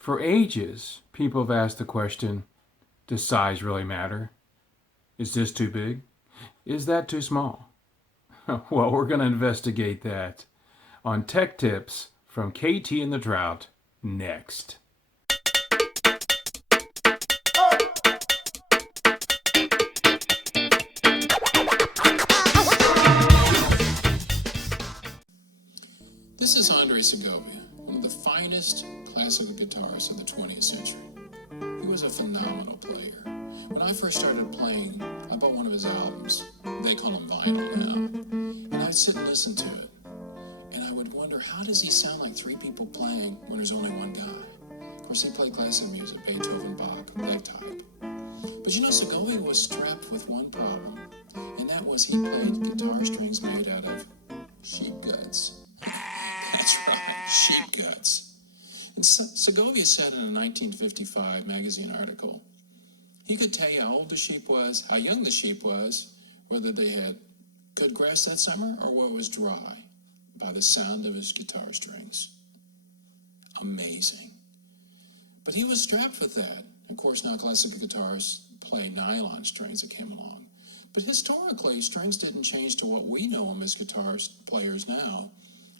For ages, people have asked the question, does size really matter? Is this too big? Is that too small? Well, we're going to investigate that on Tech Tips from KT and The Trout next. This is Andre Segovia, one of the finest classical guitarists of the 20th century. He was a phenomenal player. When I first started playing, I bought one of his albums. They call them vinyl now. And I'd sit and listen to it. And I would wonder, how does he sound like three people playing when there's only one guy? Of course, he played classical music, Beethoven, Bach, that type. But you know, Segovia was strapped with one problem, and that was he played guitar strings made out of sheep guts. That's right, sheep guts. And Segovia said in a 1955 magazine article, he could tell you how old the sheep was, how young the sheep was, whether they had good grass that summer or whether it was dry, by the sound of his guitar strings. Amazing. But he was strapped with that. Of course, now classical guitarists play nylon strings that came along. But historically, strings didn't change to what we know them as guitar players now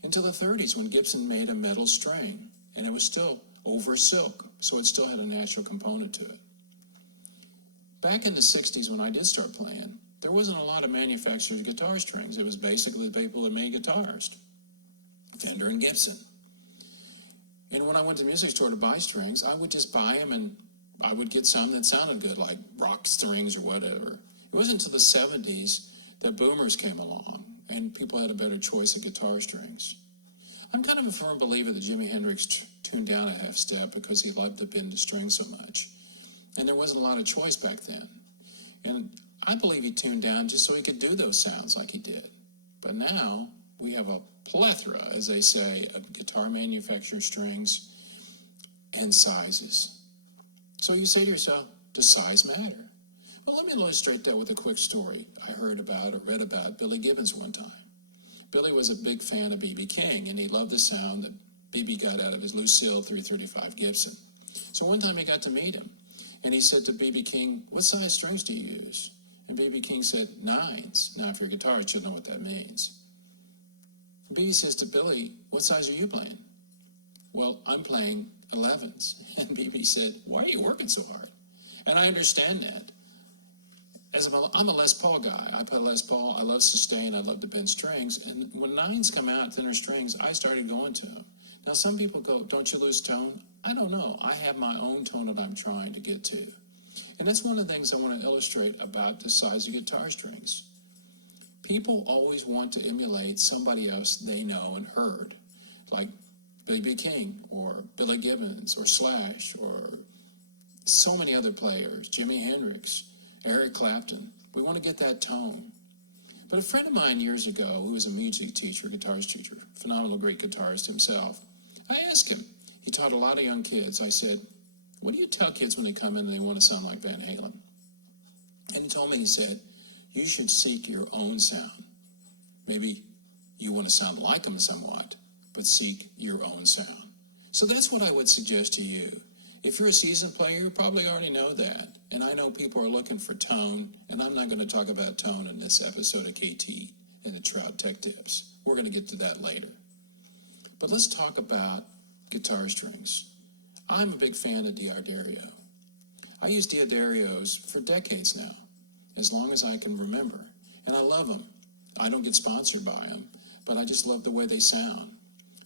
until the 30s when Gibson made a metal string, and it was still over silk, so it still had a natural component to it. Back in the 60s when I did start playing, there wasn't a lot of manufactured guitar strings. It was basically the people that made guitars, Fender and Gibson. And when I went to the music store to buy strings, I would just buy them and I would get some that sounded good, like rock strings or whatever. It wasn't until the 70s that boomers came along and people had a better choice of guitar strings. I'm kind of a firm believer that Jimi Hendrix tuned down a half step because he loved to bend the strings so much. And there wasn't a lot of choice back then. And I believe he tuned down just so he could do those sounds like he did. But now we have a plethora, as they say, of guitar manufacturer strings and sizes. So you say to yourself, does size matter? Well, let me illustrate that with a quick story I heard about or read about Billy Gibbons one time. Billy was a big fan of B.B. King, and he loved the sound that B.B. got out of his Lucille 335 Gibson. So one time he got to meet him, and he said to B.B. King, what size strings do you use? And B.B. King said, 9s. Now, if you're a guitarist, you'll know what that means. B.B. says to Billy, what size are you playing? Well, I'm playing 11s. And B.B. said, why are you working so hard? And I understand that. I'm a Les Paul guy. I play Les Paul. I love sustain. I love to bend strings. And when 9s come out, thinner strings, I started going to them. Now, some people go, don't you lose tone? I don't know. I have my own tone that I'm trying to get to. And that's one of the things I want to illustrate about the size of guitar strings. People always want to emulate somebody else they know and heard, like B.B. King or Billy Gibbons or Slash or so many other players, Jimi Hendrix, Eric Clapton. We want to get that tone. But a friend of mine years ago, who was a music teacher, guitarist teacher, phenomenal great guitarist himself, I asked him, he taught a lot of young kids, I said, what do you tell kids when they come in and they want to sound like Van Halen? And he told me, he said, you should seek your own sound. Maybe you want to sound like them somewhat, but seek your own sound. So that's what I would suggest to you. If you're a seasoned player, you probably already know that. And I know people are looking for tone, and I'm not going to talk about tone in this episode of KT and the Trout Tech Tips. We're going to get to that later. But let's talk about guitar strings. I'm a big fan of D'Addario. I use D'Addarios for decades now, as long as I can remember. And I love them. I don't get sponsored by them, but I just love the way they sound.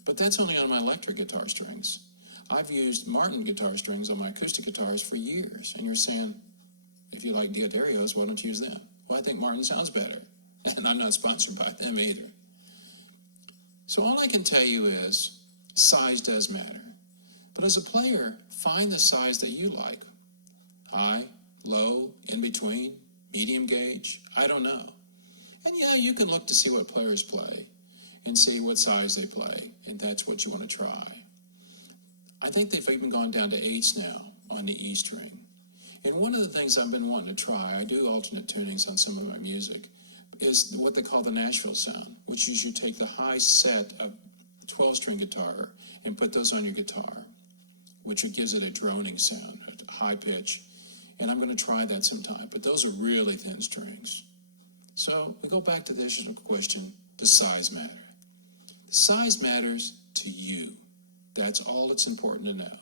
But that's only on my electric guitar strings. I've used Martin guitar strings on my acoustic guitars for years. And you're saying, if you like D'Addarios, why don't you use them? Well, I think Martin sounds better. And I'm not sponsored by them either. So all I can tell you is size does matter. But as a player, find the size that you like. High, low, in between, medium gauge, I don't know. And yeah, you can look to see what players play and see what size they play, and that's what you want to try. I think they've even gone down to 8s now on the E string. And one of the things I've been wanting to try, I do alternate tunings on some of my music, is what they call the Nashville sound, which is you take the high set of 12-string guitar and put those on your guitar. which gives it a droning sound, a high pitch. And I'm going to try that sometime. But those are really thin strings. So we go back to the initial question, does size matter? The size matters to you. That's all that's important to know.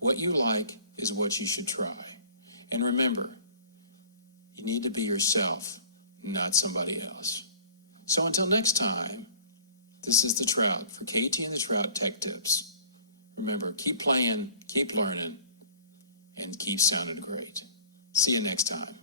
What you like is what you should try. And remember, you need to be yourself, not somebody else. So until next time, this is The Trout for KT and The Trout Tech Tips. Remember, keep playing, keep learning, and keep sounding great. See you next time.